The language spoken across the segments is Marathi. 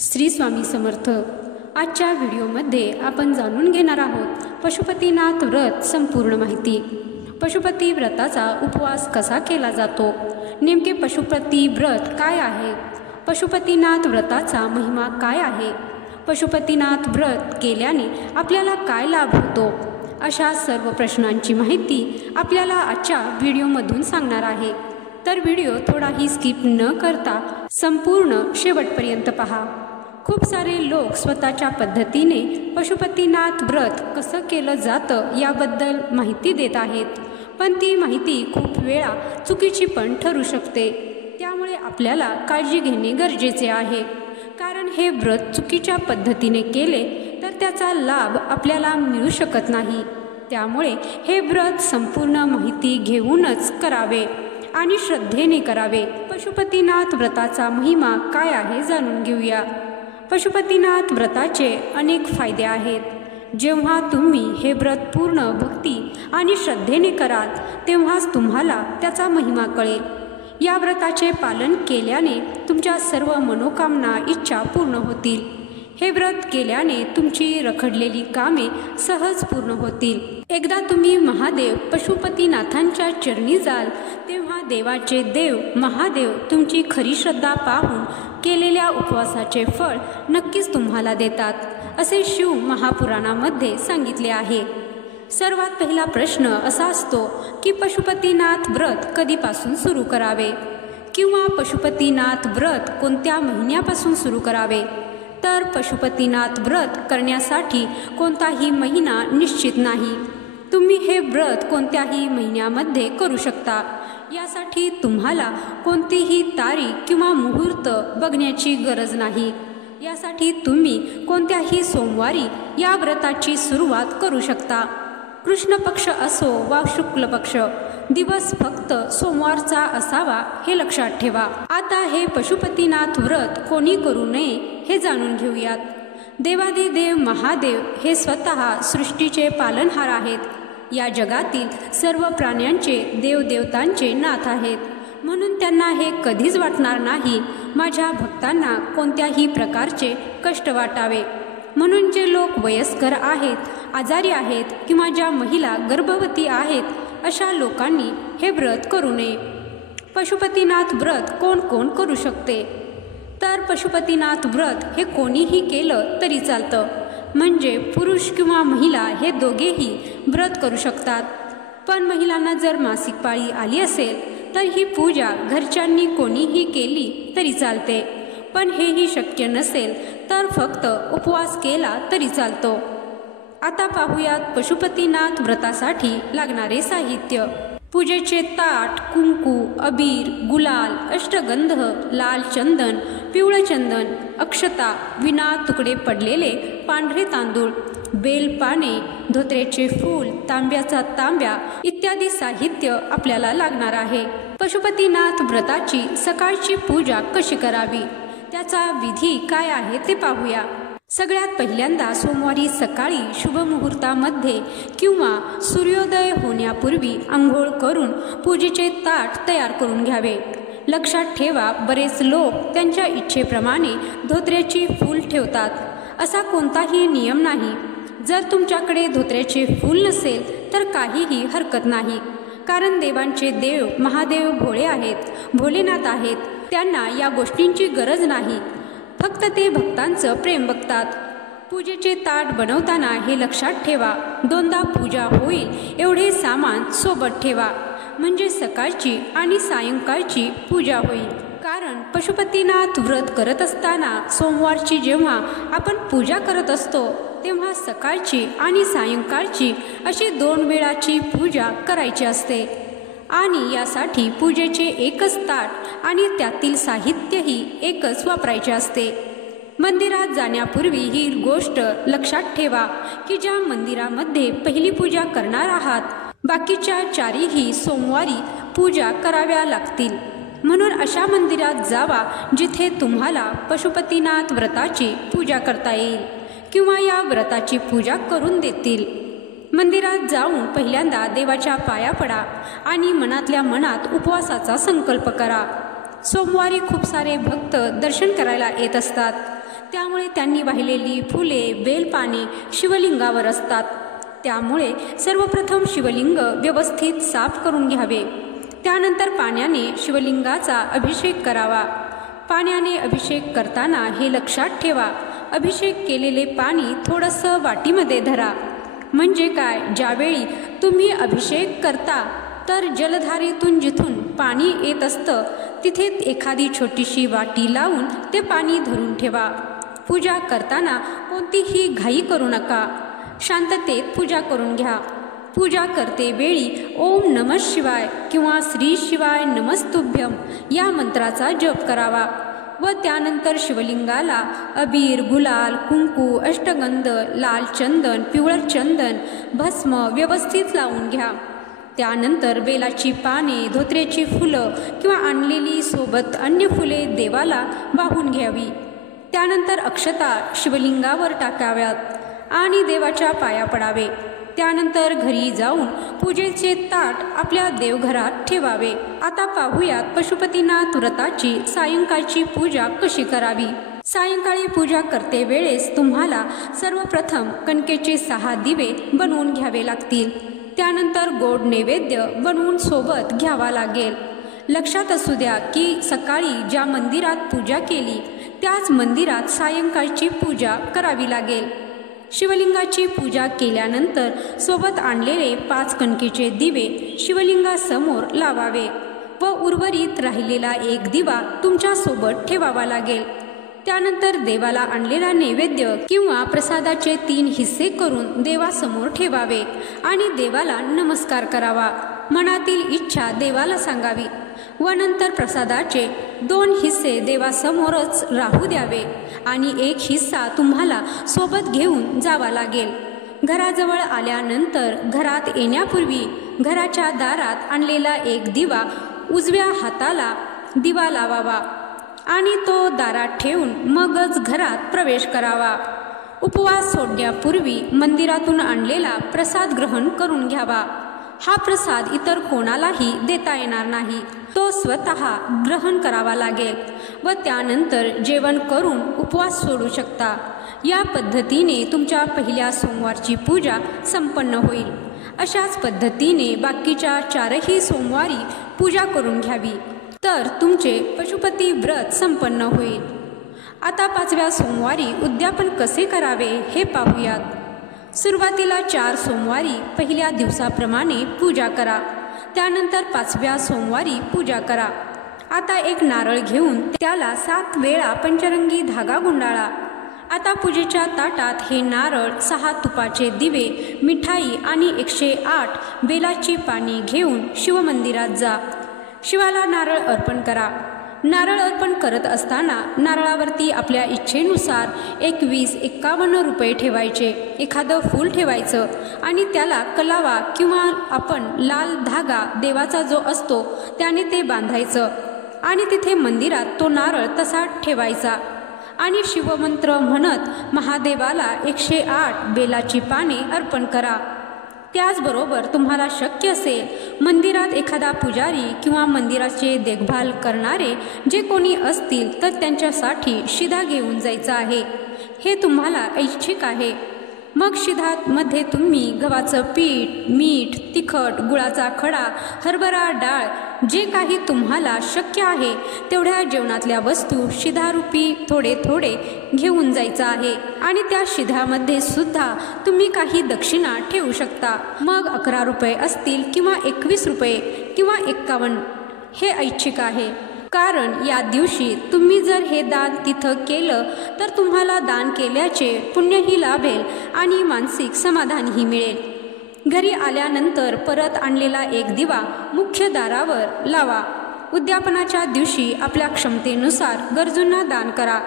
श्री स्वामी समर्थ। आजच्या व्हिडिओमध्ये आपण जाणून घेणार आहोत पशुपतीनाथ व्रत संपूर्ण माहिती। पशुपती व्रताचा उपवास कसा केला जातो, नेमके पशुपती व्रत काय आहे, पशुपतीनाथ व्रताचा महिमा काय आहे, पशुपतीनाथ व्रत केल्याने आपल्याला काय लाभ होतो, अशा सर्व प्रश्नांची माहिती आपल्याला आजच्या व्हिडिओमधून सांगणार आहे। तर व्हिडिओ थोडाही स्किप न करता संपूर्ण शेवटपर्यंत पहा। खूप सारे लोक स्वतःच्या पद्धतीने पशुपतीनाथ व्रत कसं केलं जातं याबद्दल माहिती देत आहेत, पण ती माहिती खूप वेळा चुकीची पण ठरू शकते। त्यामुळे आपल्याला काळजी घेणे गरजेचे आहे, कारण हे व्रत चुकीच्या पद्धतीने केले तर त्याचा लाभ आपल्याला मिळू शकत नाही। त्यामुळे हे व्रत संपूर्ण माहिती घेऊनच करावे आणि श्रद्धेने करावे। पशुपतीनाथ व्रताचा महिमा काय आहे जाणून घेऊया। पशुपतीनाथ व्रताचे अनेक फायदे आहेत। जेव्हा तुम्ही हे व्रत पूर्ण भक्ती आणि श्रद्धेने कराल तेव्हाच तुम्हाला त्याचा महिमा कळेल। या व्रताचे पालन केल्याने तुमच्या सर्व मनोकामना इच्छा पूर्ण होतील। हे व्रत केल्याने तुमची रखडलेली कामे सहज पूर्ण होतील। एकदा तुम्ही महादेव पशुपतीनाथांच्या चरणी जाल तेव्हा देवाचे देव महादेव तुमची खरी श्रद्धा पाहून केलेल्या उपवासाचे फळ नक्कीच तुम्हाला देतात, असे शिव महापुराणामध्ये सांगितले आहे। सर्वात पहिला प्रश्न असा असतो की पशुपतीनाथ व्रत कधीपासून सुरू करावे किंवा पशुपतीनाथ व्रत कोणत्या महिन्यापासून सुरू करावे। तर पशुपतीनाथ व्रत करण्यासाठी कोणताही महिना निश्चित नाही। तुम्ही हे व्रत कोणत्याही महिन्यामध्ये करू शकता। यासाठी तुम्हाला कोणतीही तारीख किंवा मुहूर्त बघण्याची गरज नाही। यासाठी तुम्ही कोणत्याही सोमवारी या व्रताची सुरुवात करू शकता। कृष्ण पक्ष असो वा शुक्ल पक्ष, दिवस फक्त सोमवारचा असावा हे लक्षात ठेवा। आता हे पशुपतीनाथ व्रत कोणी करू नये हे जाणून घेऊयात। देवादिदेव महादेव हे स्वतः सृष्टीचे पालनहार आहेत। या जगातील सर्व प्राण्यांचे देवदेवतांचे नाथ आहेत, म्हणून त्यांना हे कधीच वाटणार नाही माझ्या भक्तांना कोणत्याही प्रकारचे कष्ट वाटावे। म्हणून जे लोक वयस्कर आहेत, आजारी आहेत किंवा ज्या महिला गर्भवती आहेत अशा लोकांनी हे व्रत करू नये। पशुपतीनाथ व्रत कोण कोण करू शकते, तर पशुपतीनाथ व्रत हे कोणीही केलं तरी चालतं, म्हणजे पुरुष किंवा महिला हे दोघेही व्रत करू शकतात। पण महिलांना जर मासिक पाळी आली असेल तर ही पूजा घरच्यांनी कोणीही केली तरी चालते, पण हेही शक्य नसेल तर फक्त उपवास केला तरी चालतो। आता पाहूयात पशुपतीनाथ व्रतासाठी लागणारे साहित्य। पूजेचे ताट, कुंकू, अबीर, गुलाल, अष्टगंध, लाल चंदन, पिवळे चंदन, अक्षता, विना तुकडे पडलेले पांढरे तांदूळ, बेलपाने, धोत्र्याचे फूल, तांब्याचा तांब्या इत्यादी साहित्य आपल्याला लागणार आहे। पशुपतीनाथ व्रताची सकाळची पूजा कशी करावी, त्याचा विधी काय आहे ते पाहूया। सगळ्यात पहिल्यांदा सोमवारी सकाळी शुभ मुहूर्तामध्ये किंवा सूर्योदय होण्यापूर्वी आंघोळ करून पूजेचे ताट तयार करून घ्यावे। लक्षात ठेवा, बरेच लोक त्यांच्या इच्छेप्रमाणे धोत्र्याची फूल ठेवतात, असा कोणताही नियम नाही। जर तुमच्याकडे धोत्र्याचे फूल नसेल तर काहीही हरकत नाही, कारण देवांचे देव महादेव भोळे आहेत, भोलेनाथ आहेत, त्यांना या गोष्टींची गरज नाही, फक्त ते भक्तांचं प्रेम बघतात। पूजेचे ताट बनवताना हे लक्षात ठेवा, दोनदा पूजा होईल एवढे सामान सोबत ठेवा, म्हणजे सकाळची आणि सायंकाळची पूजा होईल। कारण पशुपतीनाथ व्रत करत असताना सोमवारची जेव्हा आपण पूजा करत असतो तेव्हा सकाळची आणि सायंकाळची अशी 2 वेळाची पूजा करायची असते, आणि यासाठी पूजेचे एकच ताट आणि त्यातील साहित्यही एकच वापरायचे असते। मंदिरात जाण्यापूर्वी ही गोष्ट लक्षात ठेवा की ज्या मंदिरामध्ये पहिली पूजा करणार आहात बाकीच्या 4ही सोमवारी पूजा कराव्या लागतील, म्हणून अशा मंदिरात जावा जिथे तुम्हाला पशुपतीनाथ व्रताची पूजा करता येईल किंवा या व्रताची पूजा करून देतील। मंदिरात जाऊन पहिल्यांदा देवाच्या पाया पडा आणि मनातल्या मनात उपवासाचा संकल्प करा। सोमवारी खूप सारे भक्त दर्शन करायला येत असतात, त्यामुळे त्यांनी वाहिलेली फुले, बेलपाने शिवलिंगावर असतात. त्यामुळे सर्वप्रथम शिवलिंग व्यवस्थित साफ करून घ्यावे. त्यानंतर पाण्याने शिवलिंगाचा अभिषेक करावा. पाण्याने अभिषेक करताना हे लक्षात ठेवा, अभिषेक केलेले पाणी थोडंसं वाटीमध्ये धरा. म्हणजे काय, ज्यावेळी तुम्ही अभिषेक करता तर जलधारेतून जिथून पाणी येत असतं तिथे एखादी छोटीशी वाटी लावून ते पाणी धरून ठेवा. पूजा करताना कोणतीही घाई करू नका. शांततेत पूजा करून घ्या. पूजा करते वेळी ओम नमः शिवाय किंवा श्री शिवाय नमस्तुभ्यम या मंत्राचा जप करावा व त्यानंतर शिवलिंगाला अबीर, गुलाल, कुंकू, अष्टगंध, लाल चंदन, पिवळं चंदन, भस्म व्यवस्थित लावून घ्या. त्यानंतर बेलाची पाने, धोत्र्याची फुलं किंवा आणलेली सोबत अन्य फुले देवाला वाहून घ्यावी. त्यानंतर अक्षता शिवलिंगावर टाकाव्यात आणि देवाच्या पाया पडावे. त्यानंतर घरी जाऊन पूजेचे ताट आपल्या देवघरात ठेवावे. आता पाहूयात पशुपतीनाथ व्रताची सायंकाळची पूजा कशी करावी. सायंकाळी पूजा करते वेळेस तुम्हाला सर्वप्रथम कणकेचे 6 दिवे बनवून घ्यावे लागतील. त्यानंतर गोड नैवेद्य बनवून सोबत घ्यावा लागेल. लक्षात असू द्या की सकाळी ज्या मंदिरात पूजा केली त्याच मंदिरात सायंकाळची पूजा करावी लागेल. शिवलिंगाची पूजा केल्यानंतर सोबत आणलेले 5 कणकेचे दिवे शिवलिंगासमोर लावावे व उर्वरित राहिलेला 1 दिवा तुमच्या सोबत ठेवावा लागेल. त्यानंतर देवाला आणलेला नैवेद्य किंवा प्रसादाचे 3 हिस्से करून देवासमोर ठेवावे आणि देवाला नमस्कार करावा. मनातील इच्छा देवाला सांगावी व नंतर प्रसादाचे 2 हिस्से देवासमोरच राहू द्यावे आणि 1 हिस्सा तुम्हाला सोबत घेऊन जावा लागेल. घराजवळ आल्यानंतर घरात येण्यापूर्वी घराच्या दारात आणलेला 1 दिवा उजव्या हाताला दिवा लावावा आणि तो दारात ठेवून मगच घरात प्रवेश करावा. उपवास सोडण्यापूर्वी मंदिरातून आणलेला प्रसाद ग्रहण करून घ्यावा. हा प्रसाद इतर कोणालाही देता येणार नाही, तो स्वतः ग्रहण करावा लागेल व त्यानंतर जेवण करून उपवास सोडू शकता. या पद्धतीने तुमच्या पहिल्या सोमवारची पूजा संपन्न होईल. अशाच पद्धतीने बाकीच्या 4ही सोमवारी पूजा करून घ्यावी तर तुमचे पशुपती व्रत संपन्न होईल. आता 5व्या सोमवारी उद्यापन कसे करावे हे पाहूयात. सुरुवातीला 4 सोमवारी पहिल्या दिवसाप्रमाणे पूजा करा. त्यानंतर 5व्या सोमवारी पूजा करा. आता एक नारळ घेऊन त्याला 7 वेळा पंचरंगी धागा गुंडाळा. आता पूजेच्या ताटात हे नारळ, 6 तुपाचे दिवे, मिठाई आणि 108 बेलाची पाने घेऊन शिवमंदिरात जा. शिवाला नारळ अर्पण करा. नारळ अर्पण करत असताना नारळावरती आपल्या इच्छेनुसार 21-51 रुपये ठेवायचे. एखादं फूल ठेवायचं आणि त्याला कलावा किंवा आपण लाल धागा देवाचा जो असतो त्याने ते बांधायचं आणि तिथे मंदिरात तो नारळ तसा ठेवायचा आणि शिवमंत्र म्हणत महादेवाला 108 बेलाची पाने अर्पण करा. त्याचबरोबर तुम्हाला शक्य असेल मंदिरात एखादा पुजारी किंवा मंदिराचे देखभाल करणारे जे कोणी असतील तर त्यांच्यासाठी शिधा घेऊन जायचा आहे. हे तुम्हाला ऐच्छिक आहे. मग शिधामध्ये तुम्ही गव्हाचं पीठ, मीठ, तिखट, गुळाचा खडा, हरभरा डाळ जे काही तुम्हाला शक्य आहे तेवढ्या जेवणातल्या वस्तू शिधारूपी थोडे थोडे घेऊन जायचं आहे आणि त्या शिध्यामध्ये सुद्धा तुम्ही काही दक्षिणा ठेवू शकता. मग 11 रुपये असतील किंवा 21 रुपये किंवा 51 हे ऐच्छिक आहे. कारण या दिवशी तुम्ही जर हे दान तिथं केलं तर तुम्हाला दान केल्याचे पुण्यही लाभेल आणि मानसिक समाधानही मिळेल. घरी आल्यानंतर परत आणलेला 1 दिवा मुख्य दारावर लावा. उद्यापनाच्या दिवशी आपल्या क्षमतेनुसार गरजूंना दान करा.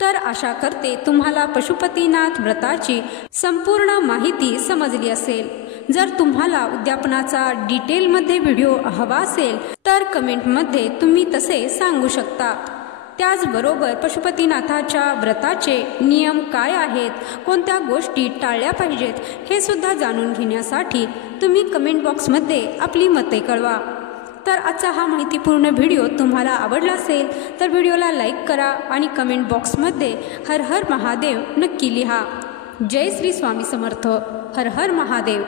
तर आशा करते तुम्हाला पशुपतीनाथ व्रताची संपूर्ण माहिती समजली असेल. जर तुम्हाला उद्यापनाचा डिटेलमध्ये व्हिडिओ हवा असेल तर कमेंटमध्ये तुम्ही तसे सांगू शकता. त्याचबरोबर पशुपतीनाथाच्या व्रताचे नियम काय आहेत, कोणत्या गोष्टी टाळल्या पाहिजेत हे सुद्धा जाणून घेण्यासाठी तुम्ही कमेंट बॉक्समध्ये आपली मते कळवा. तर आजचा हा माहितीपूर्ण व्हिडिओ तुम्हाला आवडला असेल तर व्हिडिओला लाईक करा आणि कमेंट बॉक्समध्ये हर हर महादेव नक्की लिहा. जय श्री स्वामी समर्थ. हर हर महादेव.